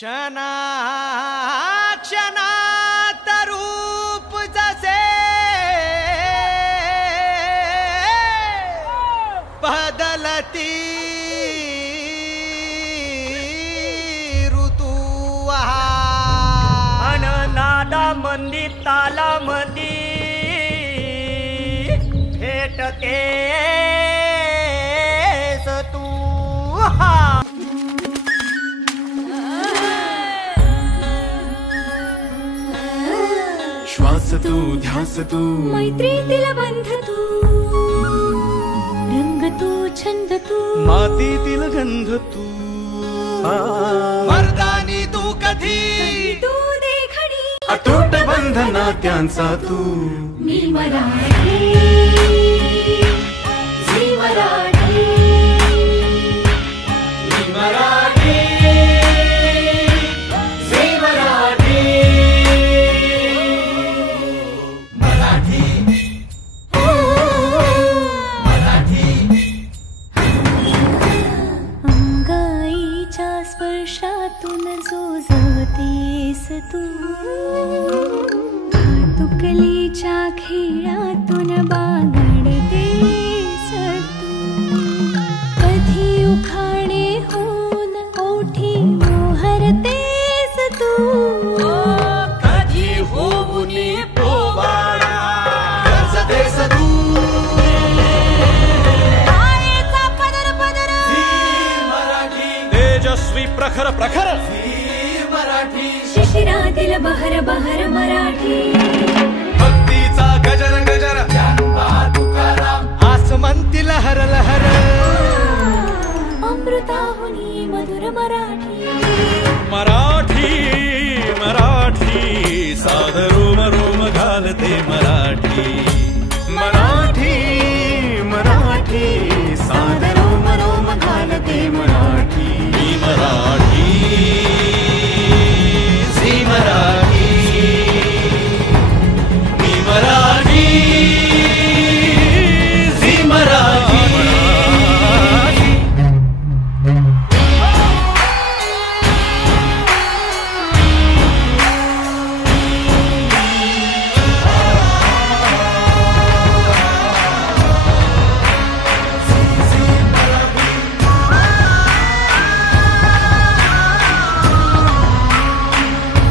क्षणा क्षणात रूप जसे बदलती ऋतू अन नादा मंदी ताला मंदी भेटते तू श्वास तू ध्यास तू मैत्रीतील बंध तू रंग तू छंद तू मातीतील गंध तू मर्दानी तू कधी तू देखणी अतूट बंधना त्यांचा तू मी मराठी जी मराठी मी मराठी जे मराठी मराठी मराठी अंगाईच्या स्पर्शातून जोजतेस तू तुकलीच्या खेळातून बागडतेस तू कधी उखाणे होऊन ओठी मोहरतेस तू कधी होऊन पोवाडा गरजतेस तू मायेचा पदर पदर मराठी तेजस्वी प्रखर प्रखर मराठी शिशिरातील बहर बहर मराठी भक्तीचा गजर गजर तुकाराम आसमंती लहर लहर अमृताहुनी मधुर मराठी मराठी मराठी सादरू